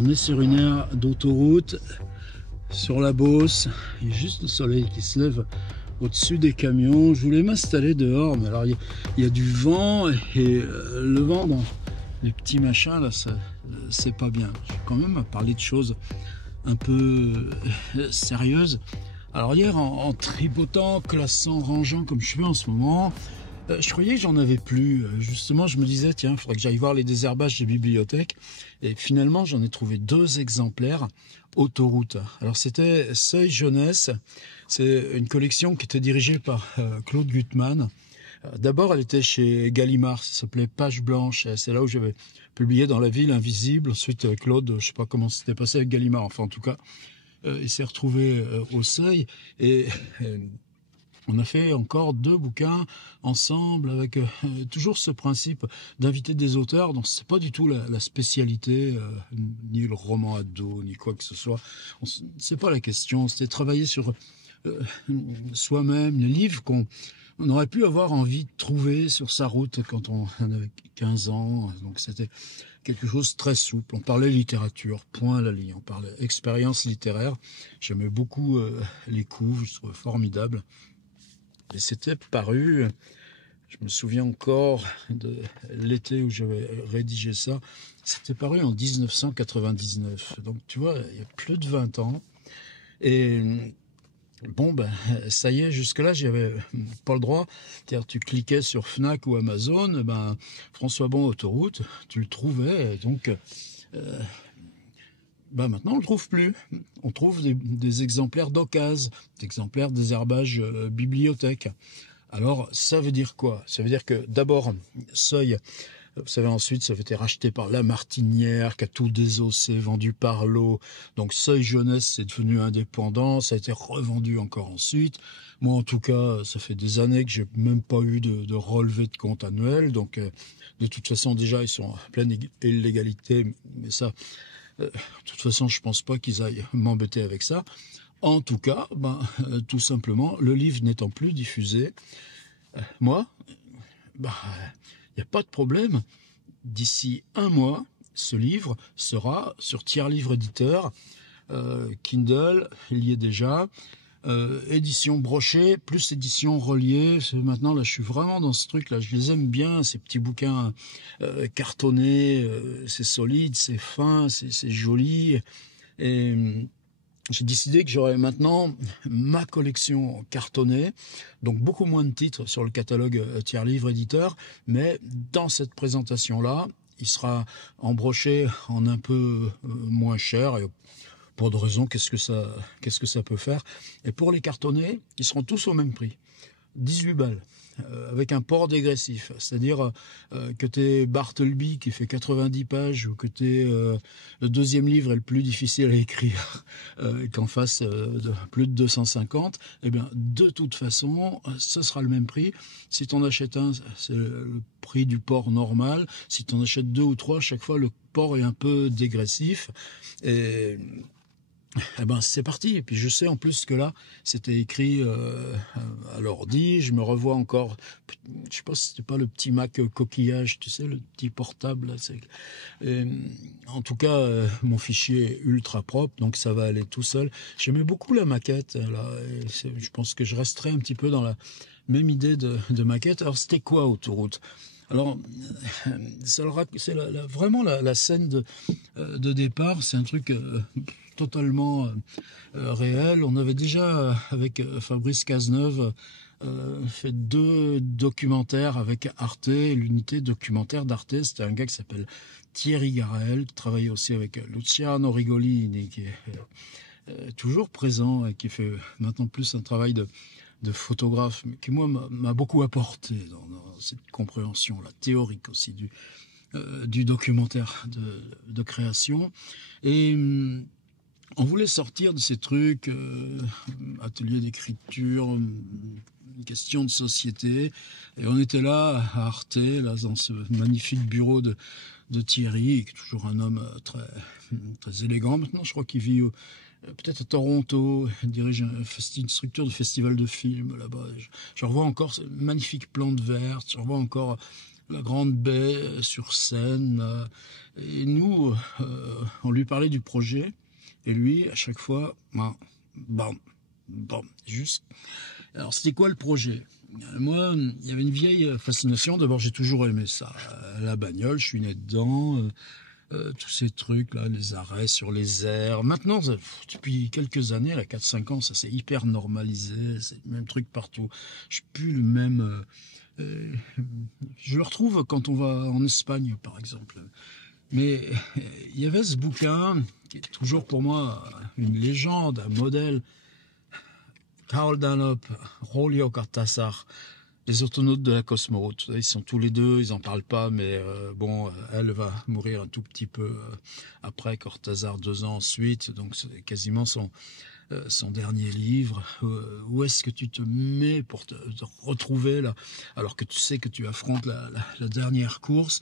On est sur une aire d'autoroute, sur la Beauce. Il y a juste le soleil qui se lève au-dessus des camions. Je voulais m'installer dehors, mais alors il y a du vent, et le vent dans les petits machins là, c'est pas bien. Je vais quand même parler de choses un peu sérieuses. Alors hier, en tripotant, classant, rangeant comme je fais en ce moment, je croyais que j'en avais plus. Justement, je me disais, tiens, il faudrait que j'aille voir les désherbages des bibliothèques. Et finalement, j'en ai trouvé 2 exemplaires autoroute. Alors, c'était Seuil Jeunesse. C'est une collection qui était dirigée par Claude Gutmann. D'abord, elle était chez Gallimard. Ça s'appelait Page Blanche. C'est là où j'avais publié Dans la ville invisible. Ensuite, Claude, je sais pas comment c'était passé avec Gallimard. Enfin, en tout cas, il s'est retrouvé au Seuil. Et on a fait encore 2 bouquins ensemble avec toujours ce principe d'inviter des auteurs dont c'est pas du tout la spécialité, ni le roman ado, ni quoi que ce soit. C'est pas la question, c'était travailler sur soi-même, les livres qu'on aurait pu avoir envie de trouver sur sa route quand on avait 15 ans. Donc c'était quelque chose de très souple. On parlait littérature, point à la ligne. On parlait expérience littéraire. J'aimais beaucoup les coups, je trouvais formidable. Et c'était paru, je me souviens encore de l'été où j'avais rédigé ça, c'était paru en 1999. Donc tu vois, il y a plus de 20 ans. Et bon, ben, ça y est, jusque-là, j'avais pas le droit. C'est-à-dire, tu cliquais sur Fnac ou Amazon, ben, François Bon Autoroute, tu le trouvais. Donc, ben maintenant, on le trouve plus. On trouve des exemplaires d'occasion, des exemplaires désherbage bibliothèque. Alors, ça veut dire quoi? Ça veut dire que d'abord, Seuil, vous savez, ensuite, ça avait été racheté par La Martinière, qui a tout désossé, vendu par l'eau. Donc, Seuil Jeunesse, c'est devenu indépendant. Ça a été revendu encore ensuite. Moi, en tout cas, ça fait des années que j'ai même pas eu de relevé de compte annuel. Donc, de toute façon, déjà, ils sont en pleine illégalité. Mais ça, de toute façon, je pense pas qu'ils aillent m'embêter avec ça. En tout cas, ben, tout simplement, le livre n'étant plus diffusé, moi, ben, il n'y a pas de problème. D'ici 1 mois, ce livre sera sur Tiers Livre Éditeur, Kindle, il y est déjà, édition brochée, plus édition reliée. Maintenant, là, je suis vraiment dans ce truc-là. Je les aime bien, ces petits bouquins cartonnés. C'est solide, c'est fin, c'est joli. Et j'ai décidé que j'aurais maintenant ma collection cartonnée, donc beaucoup moins de titres sur le catalogue Tiers Livre Éditeur, mais dans cette présentation-là, il sera embroché en un peu moins cher, et pour de raison, qu'est-ce que ça peut faire. Et pour les cartonnés, ils seront tous au même prix, 18 balles. Avec un port dégressif, c'est-à-dire que t'es Bartleby qui fait 90 pages ou que t'es le 2e livre est le plus difficile à écrire, qu'en fasse de plus de 250, eh bien de toute façon, ce sera le même prix. Si t'en achètes un, c'est le prix du port normal. Si t'en achètes 2 ou 3, chaque fois le port est un peu dégressif. Et eh ben c'est parti. Et puis je sais en plus que là c'était écrit à l'ordi. Je me revois encore, je sais pas si c'était pas le petit Mac coquillage, tu sais, le petit portable là, en tout cas mon fichier est ultra propre, donc ça va aller tout seul. J'aimais beaucoup la maquette là, et je pense que je resterai un petit peu dans la même idée de maquette. Alors c'était quoi Autoroute? Alors, c'est vraiment la scène de départ, c'est un truc totalement réel. On avait déjà, avec Fabrice Cazeneuve, fait 2 documentaires avec Arte. L'unité documentaire d'Arte, c'était un gars qui s'appelle Thierry Garel, qui travaillait aussi avec Luciano Rigolini, qui est toujours présent et qui fait maintenant plus un travail de photographe, mais qui, moi, m'a beaucoup apporté dans cette compréhension là, théorique aussi du documentaire de création. Et on voulait sortir de ces trucs, atelier d'écriture, question de société, et on était là à Arte, là, dans ce magnifique bureau de Thierry, qui est toujours un homme très, très élégant. Maintenant, je crois qu'il vit peut-être à Toronto, il dirige une structure de festival de films là-bas. Je revois encore ces magnifiques plantes vertes, je revois encore la grande baie sur Seine. Et nous, on lui parlait du projet. Et lui, à chaque fois, juste. Alors, c'était quoi le projet? Moi, il y avait une vieille fascination. D'abord, j'ai toujours aimé ça. La bagnole, je suis né dedans. Tous ces trucs-là, les arrêts sur les aires. Maintenant, depuis quelques années, là, 4-5 ans, ça s'est hyper normalisé. C'est le même truc partout. Je suis plus le même... je le retrouve quand on va en Espagne, par exemple. Mais il y avait ce bouquin, qui est toujours pour moi une légende, un modèle. Carl Dunlop, Julio Cortázar, les autonautes de la cosmoroute. Ils sont tous les deux, ils en parlent pas, mais elle va mourir un tout petit peu après, Cortázar 2 ans ensuite, donc c'est quasiment son dernier livre. Où est-ce que tu te mets pour te retrouver là, alors que tu sais que tu affrontes la dernière course?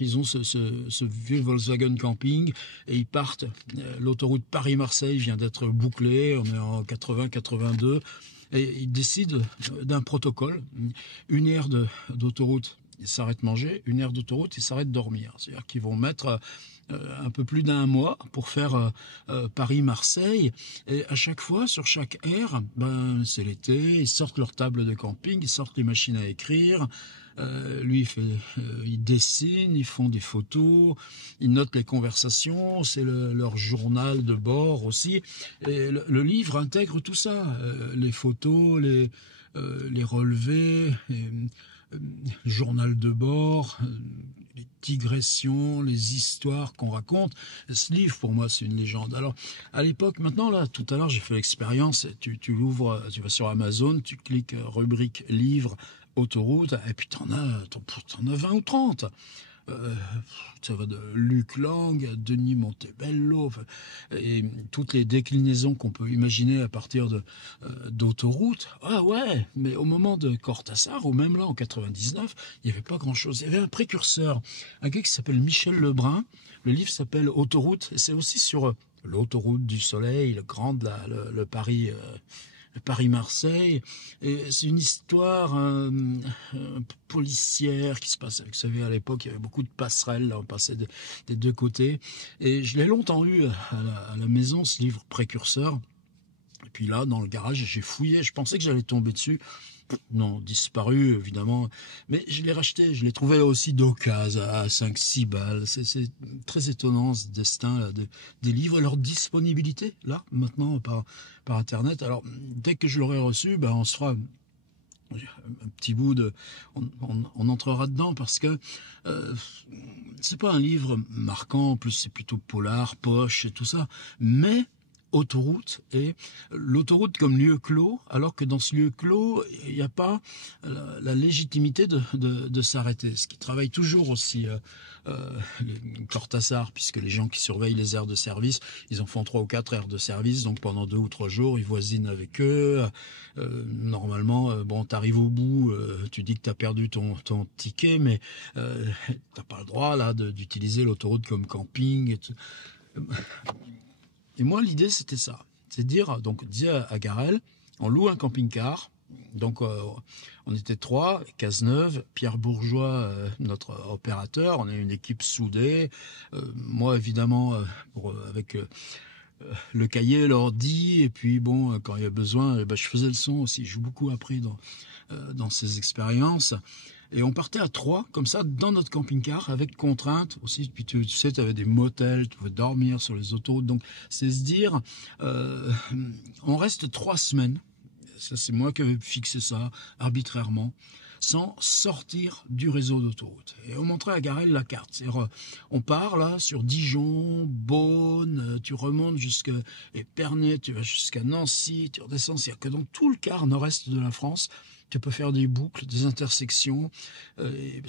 Ils ont ce vieux Volkswagen Camping et ils partent. L'autoroute Paris-Marseille vient d'être bouclée, on est en 80-82 et ils décident d'un protocole. Une aire d'autoroute, ils s'arrêtent manger, une aire d'autoroute, ils s'arrêtent dormir. C'est-à-dire qu'ils vont mettre un peu plus d'1 mois pour faire Paris-Marseille. Et à chaque fois, sur chaque aire, c'est l'été, ils sortent leur table de camping, ils sortent les machines à écrire. Lui, il dessine, ils font des photos, ils notent les conversations, c'est leur journal de bord aussi. Et le livre intègre tout ça, les photos, les relevés, le journal de bord, les digressions, les histoires qu'on raconte. Ce livre, pour moi, c'est une légende. Alors, à l'époque, maintenant, là, tout à l'heure, j'ai fait l'expérience, tu l'ouvres, tu vas sur Amazon, tu cliques rubrique livre, autoroute, et puis t'en as 20 ou 30. Ça va de Luc Lang à Denis Montebello, et toutes les déclinaisons qu'on peut imaginer à partir d'autoroute. Ah ouais, mais au moment de Cortázar, ou même là en 99, il n'y avait pas grand-chose. Il y avait un précurseur, un gars qui s'appelle Michel Lebrun. Le livre s'appelle Autoroute, et c'est aussi sur l'autoroute du soleil, le Paris... Paris-Marseille, et c'est une histoire policière qui se passe. Vous savez, à l'époque, il y avait beaucoup de passerelles, là, on passait des deux côtés, et je l'ai longtemps eu à la maison, ce livre précurseur. Et puis là, dans le garage, j'ai fouillé, je pensais que j'allais tomber dessus. Non, disparu, évidemment. Mais je l'ai racheté, je l'ai trouvé aussi d'occasion à 5-6 balles. C'est très étonnant, ce destin là, des livres et leur disponibilité, là, maintenant, par Internet. Alors, dès que je l'aurai reçu, on se fera un petit bout de... On entrera dedans parce que c'est pas un livre marquant, en plus c'est plutôt polar, poche et tout ça, mais... autoroute et l'autoroute comme lieu clos, alors que dans ce lieu clos, il n'y a pas la légitimité de s'arrêter. Ce qui travaille toujours aussi Cortázar, puisque les gens qui surveillent les aires de service, ils en font 3 ou 4 aires de service, donc pendant 2 ou 3 jours, ils voisinent avec eux. Normalement, t'arrives au bout, tu dis que t'as perdu ton ticket, mais t'as pas le droit là d'utiliser l'autoroute comme camping et tout. Et moi, l'idée, c'était ça. C'est de dire, donc, à Garel, on loue un camping-car. Donc, on était 3, Cazeneuve, Pierre Bourgeois, notre opérateur. On est une équipe soudée. Moi, évidemment, avec le cahier, l'ordi. Et puis, quand il y a besoin, je faisais le son aussi. J'ai beaucoup appris dans ces expériences. Et on partait à 3, comme ça, dans notre camping-car, avec contraintes aussi. Puis tu sais, tu avais des motels, tu pouvais dormir sur les autoroutes. Donc, c'est se dire, on reste 3 semaines. Ça, c'est moi qui avais fixé ça, arbitrairement, sans sortir du réseau d'autoroute. Et on montrait à Garel la carte. C'est-à-dire, on part là, sur Dijon, Beaune, tu remontes jusqu'à Épernay, tu vas jusqu'à Nancy, tu redescends. C'est-à-dire que dans tout le quart nord-est de la France, tu peux faire des boucles, des intersections, et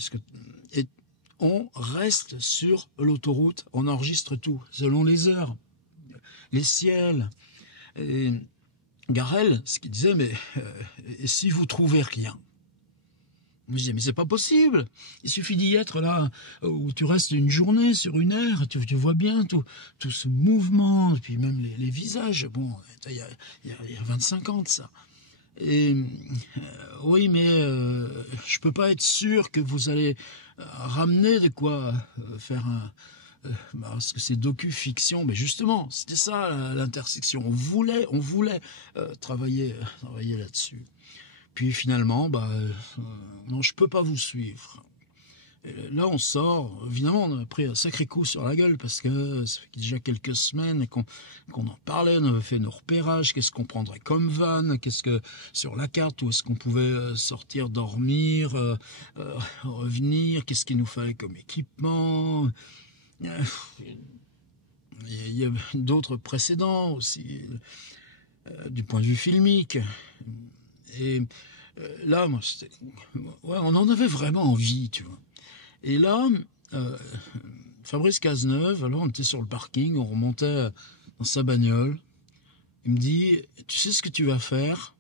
on reste sur l'autoroute, on enregistre tout, selon les heures, les ciels. Et Garel, ce qu'il disait, mais si vous trouvez rien? Je disais, mais c'est pas possible. Il suffit d'y être là, où tu restes une journée sur une aire, tu vois bien tout ce mouvement, et puis même les visages. Il y a 25 ans de ça. Et oui, mais je peux pas être sûr que vous allez ramener de quoi faire un... parce que c'est docu-fiction, mais justement, c'était ça l'intersection. On voulait travailler là-dessus. Puis finalement, non, je peux pas vous suivre. Et là, on sort. Évidemment, on a pris un sacré coup sur la gueule parce que ça fait déjà quelques semaines qu'on en parlait, on avait fait nos repérages. Qu'est-ce qu'on prendrait comme van? Qu'est-ce que sur la carte, où est-ce qu'on pouvait sortir, dormir, revenir? Qu'est-ce qu'il nous fallait comme équipement? Il y avait d'autres précédents aussi, du point de vue filmique. Et là, moi, on en avait vraiment envie, tu vois. Et là, Fabrice Cazeneuve, alors on était sur le parking, on remontait dans sa bagnole. Il me dit, tu sais ce que tu vas faire?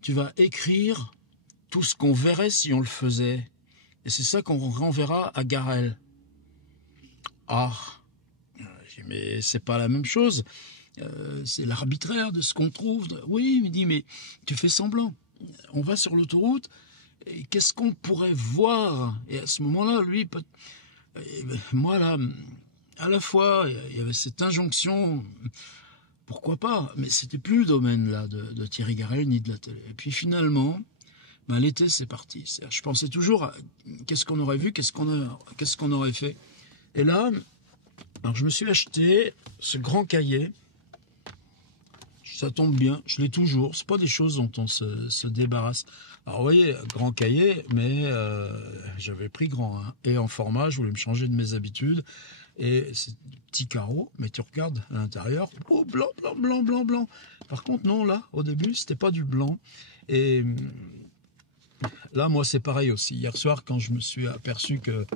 Tu vas écrire tout ce qu'on verrait si on le faisait. Et c'est ça qu'on renverra à Garel. Ah, mais c'est pas la même chose. C'est l'arbitraire de ce qu'on trouve. Oui, il me dit, mais tu fais semblant. On va sur l'autoroute, et qu'est-ce qu'on pourrait voir? Et à ce moment-là, lui, moi là, à la fois, il y avait cette injonction, pourquoi pas, mais c'était plus le domaine là de Thierry Garel ni de la télé. Et puis finalement, l'été c'est parti. Je pensais toujours à qu'est-ce qu'on aurait vu, qu'est-ce qu'on aurait fait. Et là, alors je me suis acheté ce grand cahier. Ça tombe bien, je l'ai toujours. C'est pas des choses dont on se débarrasse. Alors vous voyez, grand cahier, mais j'avais pris grand. Hein. Et en format, je voulais me changer de mes habitudes. Et c'est des petits carreaux, mais tu regardes à l'intérieur, oh, blanc, blanc, blanc, blanc, blanc. Par contre, non, là, au début, c'était pas du blanc. Et là, moi, c'est pareil aussi. Hier soir, quand je me suis aperçu que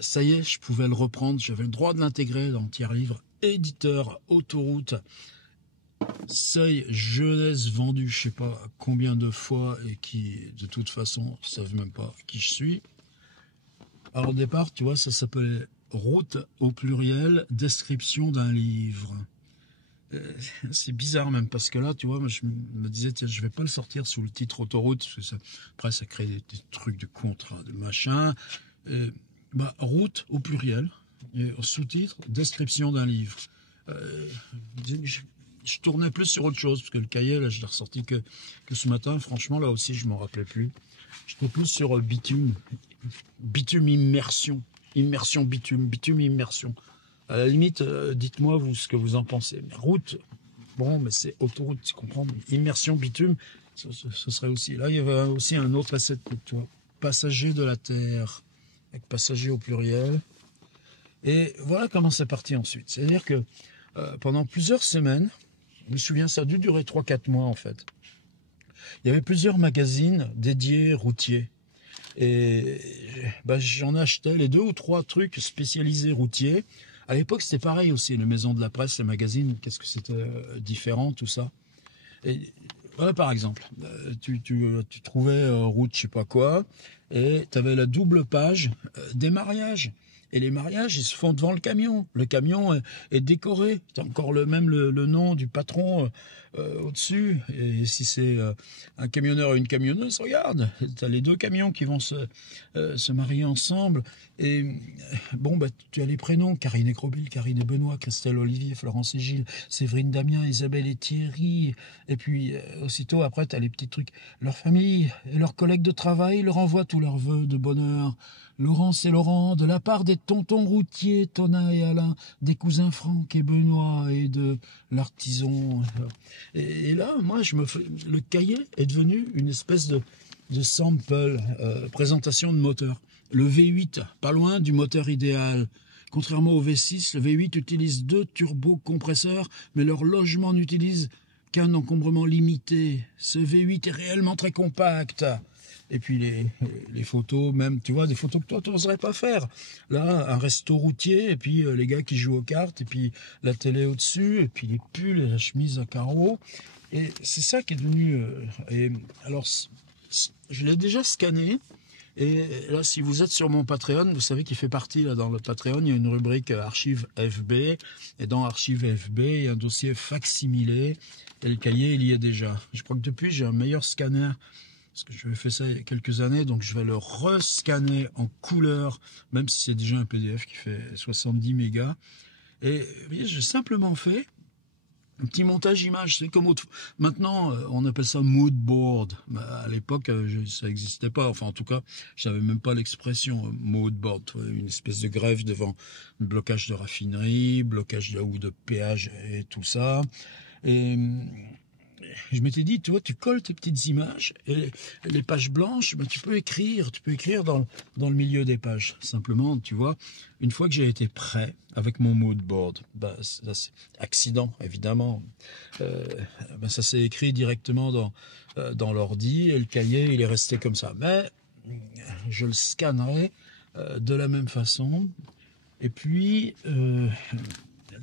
ça y est, je pouvais le reprendre, j'avais le droit de l'intégrer dans Tiers Livre, éditeur, autoroute, Seuil, jeunesse vendue, je sais pas combien de fois, et qui, de toute façon, ne savent même pas qui je suis. Alors au départ, tu vois, ça s'appelait Route au pluriel, description d'un livre. C'est bizarre même, parce que là, tu vois, moi, je me disais, tiens, je vais pas le sortir sous le titre autoroute, parce que ça, après, ça crée des trucs de contrat, de machin. Route au pluriel, et au sous-titre, description d'un livre. Je tournais plus sur autre chose, parce que le cahier, là, je l'ai ressorti que ce matin. Franchement, là aussi, je m'en rappelais plus. J'étais plus sur bitume immersion. Immersion bitume immersion. À la limite, dites-moi vous ce que vous en pensez. Mais route, bon, mais c'est autoroute, tu comprends. Immersion bitume, ce serait aussi. Là, il y avait aussi un autre asset pour toi. Passager de la Terre, avec passager au pluriel. Et voilà comment c'est parti ensuite. C'est-à-dire que pendant plusieurs semaines, je me souviens, ça a dû durer 3-4 mois en fait. Il y avait plusieurs magazines dédiés routiers. Et j'en achetais les 2 ou 3 trucs spécialisés routiers. À l'époque, c'était pareil aussi, les maisons de la presse, les magazines, qu'est-ce que c'était différent, tout ça. Et voilà, par exemple, tu trouvais route je sais pas quoi, et tu avais la double page des mariages. Et les mariages, ils se font devant le camion. Le camion est décoré. Tu as encore le nom du patron au-dessus. Et si c'est un camionneur et une camionneuse, regarde, tu as les 2 camions qui vont se marier ensemble. Et bon, tu as les prénoms, Karine et Crobille, Karine et Benoît, Christelle, Olivier, Florence et Gilles, Séverine, Damien, Isabelle et Thierry. Et puis, aussitôt, après, tu as les petits trucs. Leur famille et leurs collègues de travail leur envoient tous leurs vœux de bonheur. Laurence et Laurent, de la part des tontons routiers, Thomas et Alain, des cousins Franck et Benoît et de l'artisan. Et là, moi, le cahier est devenu une espèce de sample, présentation de moteur. Le V8, pas loin du moteur idéal. Contrairement au V6, le V8 utilise 2 turbocompresseurs, mais leur logement n'utilise qu'un encombrement limité. Ce V8 est réellement très compact. Et puis les photos, même, tu vois, des photos que toi, tu n'oserais pas faire. Là, un resto routier, et puis les gars qui jouent aux cartes, et puis la télé au-dessus, et puis les pulls et la chemise à carreaux. Et c'est ça qui est devenu... et alors, je l'ai déjà scanné, Et là, si vous êtes sur mon Patreon, vous savez qu'il fait partie, là, dans le Patreon, il y a une rubrique Archive FB. Et dans Archive FB, il y a un dossier facsimilé. Et le cahier, il y est déjà. Je crois que depuis, j'ai un meilleur scanner. Parce que j'avais fait ça il y a quelques années. Donc, je vais le rescanner en couleur, même si c'est déjà un PDF qui fait 70 mégas. Et vous voyez, j'ai simplement fait un petit montage image. C'est comme maintenant, on appelle ça mood board. À l'époque, ça n'existait pas. Enfin, en tout cas, je savais même pas l'expression mood board. Une espèce de grève devant le blocage de raffinerie, blocage de péage et tout ça. Et je m'étais dit, tu vois, tu colles tes petites images et les pages blanches, ben, tu peux écrire dans le milieu des pages. Simplement, tu vois, une fois que j'ai été prêt avec mon mood board, ben, ça, c'est accident, évidemment. Ben, ça s'est écrit directement dans l'ordi et le cahier, il est resté comme ça. Mais je le scannerai de la même façon. Et puis,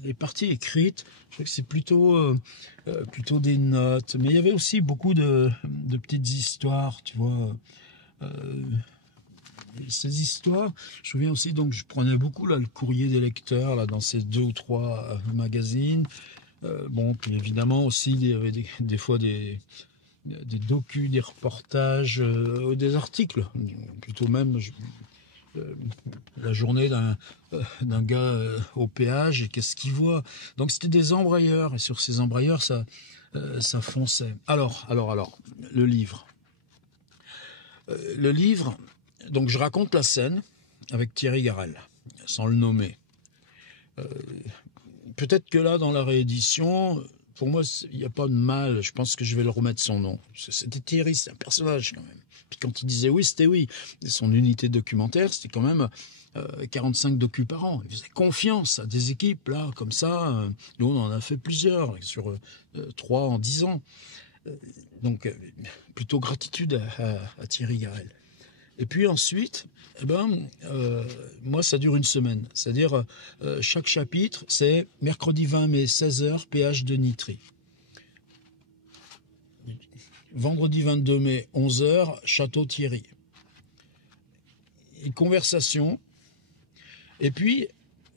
les parties écrites, je crois que c'est plutôt des notes. Mais il y avait aussi beaucoup de petites histoires, tu vois. Ces histoires, je me souviens aussi, donc je prenais beaucoup là, le courrier des lecteurs là, dans ces 2 ou 3 magazines. Bon, puis évidemment aussi, il y avait des fois des docus, des reportages, des articles, plutôt même... la journée d'un gars au péage et qu'est-ce qu'il voit. Donc c'était des embrayeurs et sur ces embrayeurs ça fonçait. Alors, le livre. Donc je raconte la scène avec Thierry Garel, sans le nommer. Peut-être que là dans la réédition, pour moi il n'y a pas de mal. Je pense que je vais le remettre son nom. C'était Thierry, c'est un personnage quand même. Puis quand il disait oui, c'était oui. Son unité documentaire, c'était quand même 45 docus par an. Il faisait confiance à des équipes, là, comme ça. Nous, on en a fait plusieurs, sur 3 en 10 ans. Donc, plutôt gratitude à Thierry Garel. Et puis ensuite, moi, ça dure une semaine. C'est-à-dire, chaque chapitre, c'est mercredi 20 mai, 16h, péage de Nitry. Vendredi 22 mai, 11h, Château Thierry. Une conversation. Et puis,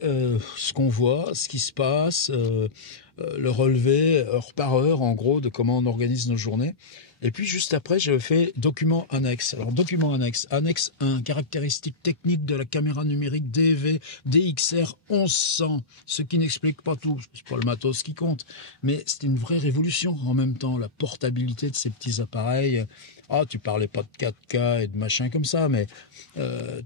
ce qu'on voit, ce qui se passe, le relevé heure par heure, en gros, de comment on organise nos journées. Et puis, juste après, je fais document annexe. Alors, document annexe. Annexe 1, caractéristiques techniques de la caméra numérique DV DXR 1100. Ce qui n'explique pas tout. C'est pas le matos qui compte. Mais c'était une vraie révolution en même temps, la portabilité de ces petits appareils. Ah, tu parlais pas de 4K et de machin comme ça, mais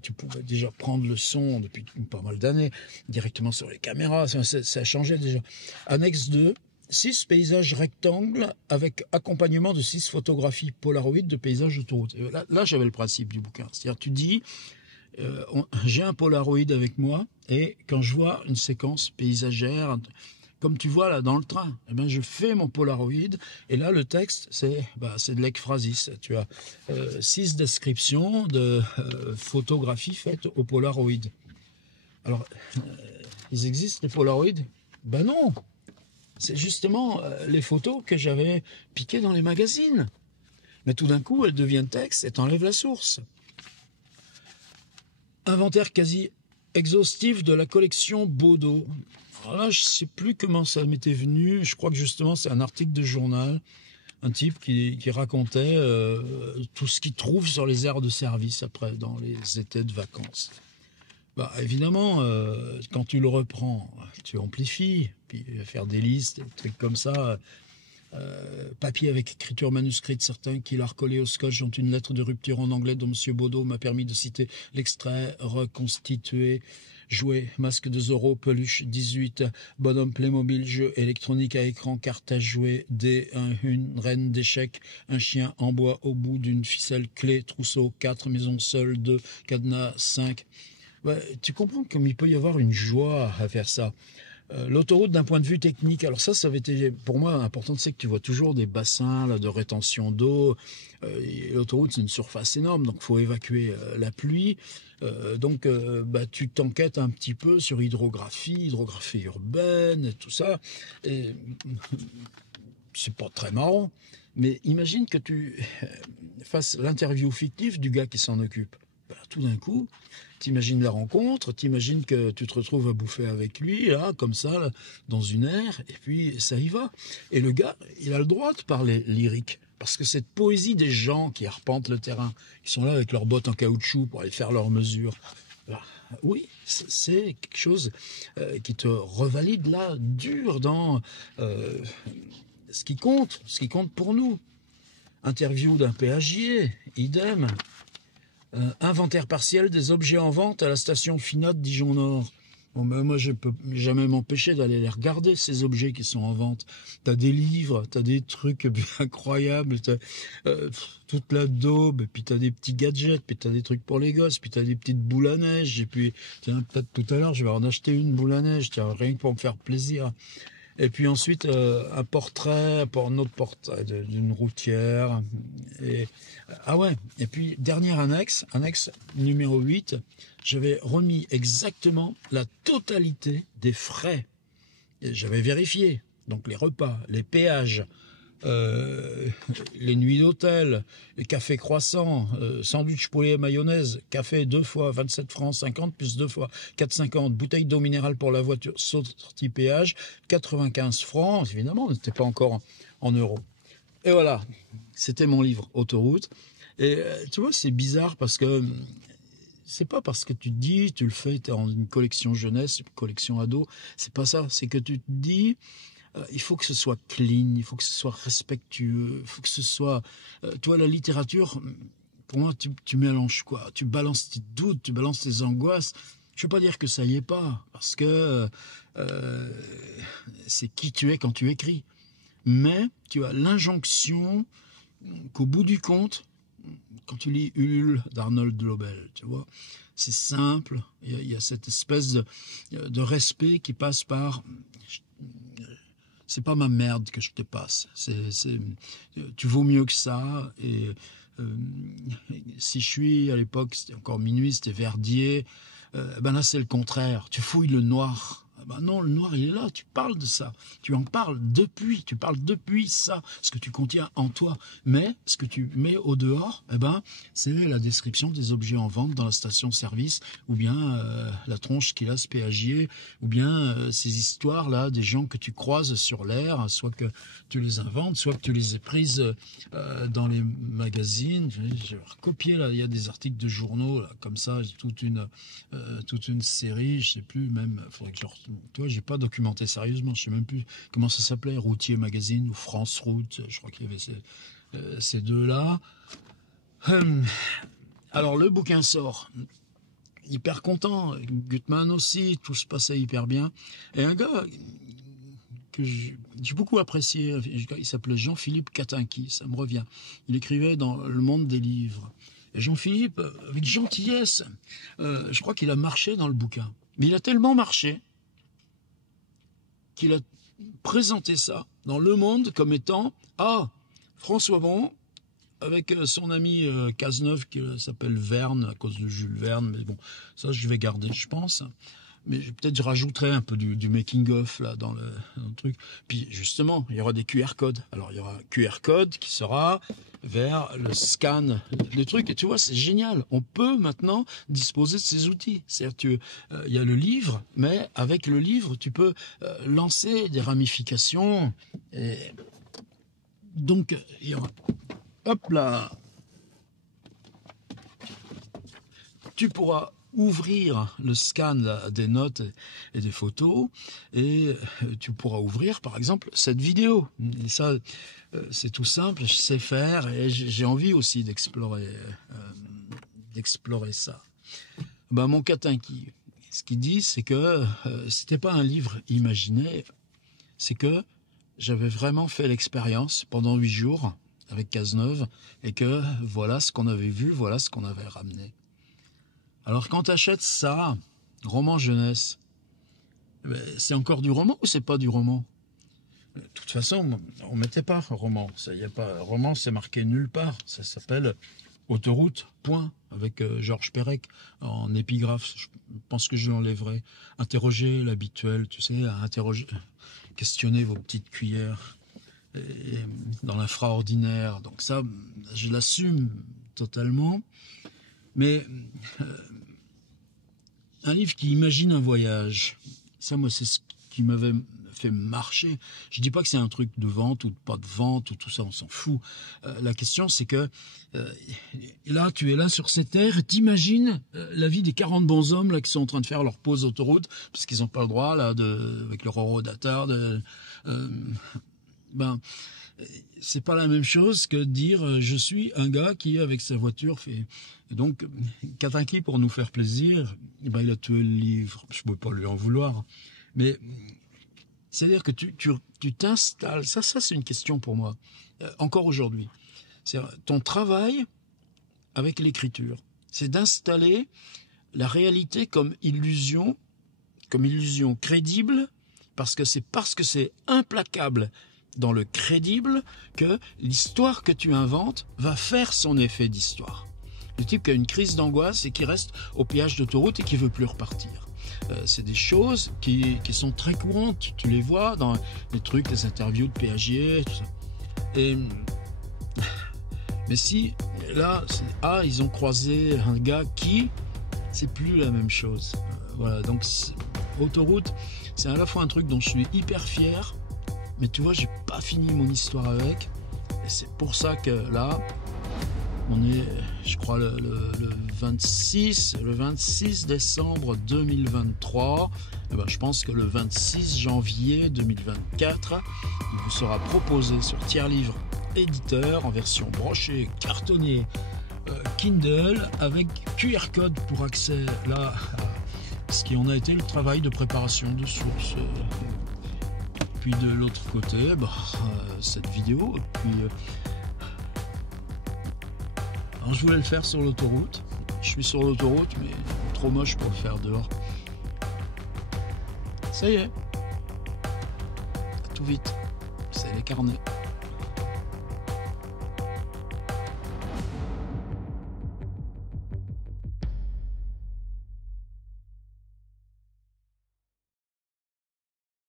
tu pouvais déjà prendre le son depuis pas mal d'années directement sur les caméras. Ça a changé déjà. Annexe 2. 6 paysages rectangles avec accompagnement de 6 photographies Polaroid de paysages d'autoroute. Là j'avais le principe du bouquin. C'est-à-dire, tu dis, j'ai un Polaroid avec moi, et quand je vois une séquence paysagère, comme tu vois là dans le train, eh ben, je fais mon Polaroid, et là le texte, c'est de l'ekphrasis. Tu as 6 descriptions de photographies faites au Polaroid. Alors, ils existent les Polaroid? Ben non! C'est justement les photos que j'avais piquées dans les magazines. Mais tout d'un coup, elles deviennent texte et t'enlèves la source. Inventaire quasi exhaustif de la collection Baudot. Alors là, je ne sais plus comment ça m'était venu. Je crois que justement, c'est un article de journal. Un type qui racontait tout ce qu'il trouve sur les aires de service après, dans les étés de vacances. Bah, évidemment, quand tu le reprends, tu amplifies, puis faire des listes, des trucs comme ça. Papier avec écriture manuscrite, certains qui l'a recollé au scotch ont une lettre de rupture en anglais dont M. Baudot m'a permis de citer l'extrait: reconstitué, jouet, masque de Zorro, peluche 18, bonhomme Playmobil, jeu électronique à écran, carte à jouer, dés, une reine d'échecs, un chien en bois au bout d'une ficelle, clé, trousseau, 4, maison seule, 2, cadenas, 5. Ouais, tu comprends comme il peut y avoir une joie à faire ça. L'autoroute d'un point de vue technique, alors ça avait été pour moi important, c'est que tu vois toujours des bassins là, de rétention d'eau. L'autoroute, c'est une surface énorme, donc il faut évacuer la pluie. Donc tu t'enquêtes un petit peu sur hydrographie urbaine, et tout ça. Et c'est pas très marrant, mais imagine que tu fasses l'interview fictive du gars qui s'en occupe. Ben, tout d'un coup, t'imagines la rencontre, t'imagines que tu te retrouves à bouffer avec lui, là, comme ça, là, dans une aire, et puis ça y va. Et le gars, il a le droit de parler lyrique, parce que cette poésie des gens qui arpentent le terrain, ils sont là avec leurs bottes en caoutchouc pour aller faire leurs mesures. Ben, oui, c'est quelque chose qui te revalide là, dur dans ce qui compte pour nous. Interview d'un péagier, idem. Inventaire partiel des objets en vente à la station Finot Dijon-Nord. Bon, ben moi, je peux jamais m'empêcher d'aller les regarder, ces objets qui sont en vente. T'as des livres, t'as des trucs incroyables, t'as toute la daube, et puis t'as des petits gadgets, puis t'as des trucs pour les gosses, puis t'as des petites boules à neige, et puis, tiens, peut-être tout à l'heure, je vais en acheter une boule à neige, tiens, rien que pour me faire plaisir. Et puis ensuite, un autre portrait d'une routière. Et, ah ouais, et puis dernière annexe numéro 8, j'avais remis exactement la totalité des frais. Et j'avais vérifié, donc les repas, les péages, les nuits d'hôtel, les cafés croissants, sandwich poulet et mayonnaise, café 2 fois, 27 francs 50 plus 2 fois, 4,50, bouteille d'eau minérale pour la voiture, sortie péage, 95 francs, évidemment, on n'était pas encore en euros. Et voilà, c'était mon livre, Autoroute. Et tu vois, c'est bizarre parce que c'est pas parce que tu te dis, tu le fais, tu es en une collection jeunesse, une collection ado, c'est pas ça, c'est que tu te dis, il faut que ce soit clean, il faut que ce soit respectueux, il faut que ce soit... toi, la littérature, pour moi, tu mélanges quoi? Tu balances tes doutes, tu balances tes angoisses. Je ne veux pas dire que ça y est pas, parce que c'est qui tu es quand tu écris. Mais tu as l'injonction qu'au bout du compte, quand tu lis Ulule d'Arnold Lobel, tu vois, c'est simple, il y a cette espèce de respect qui passe par... C'est pas ma merde que je te passe. Tu vaux mieux que ça. Et si je suis à l'époque, c'était encore minuit, c'était Verdier. Ben là, c'est le contraire. Tu fouilles le noir. Ben non, le noir, il est là. Tu parles de ça. Tu en parles depuis. Tu parles depuis ça, ce que tu contiens en toi. Mais ce que tu mets au dehors, eh ben, c'est la description des objets en vente dans la station-service, ou bien la tronche qu'il a ce péagier, ou bien ces histoires-là des gens que tu croises sur l'air, soit que tu les inventes, soit que tu les aies prises dans les magazines. Je vais recopier là. Il y a des articles de journaux là, comme ça, toute une série. Je sais plus même. Faudrait que toi, j'ai pas documenté sérieusement. Je sais même plus comment ça s'appelait, Routier Magazine ou France Route. Je crois qu'il y avait ces deux-là. Alors le bouquin sort. Hyper content. Gutmann aussi. Tout se passait hyper bien. Et un gars que j'ai beaucoup apprécié, il s'appelait Jean-Philippe Catinqui, ça me revient. Il écrivait dans Le Monde des livres. Et Jean-Philippe, avec gentillesse, je crois qu'il a marché dans le bouquin. Mais il a tellement marché qu'il a présenté ça dans Le Monde comme étant « Ah, François Bon, avec son ami Cazeneuve qui s'appelle Verne, à cause de Jules Verne, mais bon, ça je vais garder, je pense. » Mais peut-être je rajouterai un peu du making-of là dans le truc. Puis justement, il y aura des QR codes. Alors il y aura un QR code qui sera vers le scan des trucs. Et tu vois, c'est génial. On peut maintenant disposer de ces outils. C'est-à-dire il y a le livre, mais avec le livre, tu peux lancer des ramifications. Et donc, il y aura... Hop là, tu pourras ouvrir le scan là, des notes et des photos et tu pourras ouvrir par exemple cette vidéo. Et ça, c'est tout simple, je sais faire et j'ai envie aussi d'explorer ça. Ben, mon Catinqui, ce qu'il dit, c'est que c'était pas un livre imaginé, c'est que j'avais vraiment fait l'expérience pendant 8 jours avec Cazeneuve et que voilà ce qu'on avait vu, voilà ce qu'on avait ramené. Alors quand tu achètes ça, roman jeunesse, c'est encore du roman ou c'est pas du roman? De toute façon, on mettait pas roman. Ça y a pas roman, c'est marqué nulle part. Ça s'appelle Autoroute, point, avec Georges Perec en épigraphe. Je pense que je l'enlèverai. Interroger l'habituel, tu sais, questionner vos petites cuillères dans l'infraordinaire. Donc ça, je l'assume totalement. Mais un livre qui imagine un voyage, ça, moi, c'est ce qui m'avait fait marcher. Je dis pas que c'est un truc de vente ou pas de vente ou tout ça, on s'en fout. La question, c'est que là, tu es là sur cette terre, t'imagines la vie des 40 bonshommes là qui sont en train de faire leur pause autoroute parce qu'ils n'ont pas le droit là avec leur horodateur c'est pas la même chose que de dire je suis un gars qui avec sa voiture fait. Et donc Kataki, pour nous faire plaisir, il a tué le livre. Je peux pas lui en vouloir, mais c'est-à-dire que tu t'installes. Ça c'est une question pour moi encore aujourd'hui. C'est ton travail avec l'écriture, c'est d'installer la réalité comme illusion crédible, parce que c'est implacable dans le crédible que l'histoire que tu inventes va faire son effet d'histoire. Le type qui a une crise d'angoisse et qui reste au péage d'autoroute et qui veut plus repartir. C'est des choses qui sont très courantes. Tu les vois dans les trucs, les interviews de péagiers, tout ça. Mais si, là, ils ont croisé un gars qui, c'est plus la même chose. Voilà, donc autoroute, c'est à la fois un truc dont je suis hyper fier, mais tu vois, j'ai pas fini mon histoire avec. Et c'est pour ça que là, on est, je crois, le 26 décembre 2023. Et ben, je pense que le 26 janvier 2024, il vous sera proposé sur Tiers Livre Éditeur en version brochée, cartonnée, Kindle, avec QR code pour accès là à ce qui en a été le travail de préparation de sources. Puis de l'autre côté, cette vidéo. Puis, alors je voulais le faire sur l'autoroute. Je suis sur l'autoroute, mais trop moche pour le faire dehors. Ça y est. À tout vite. C'est les carnets.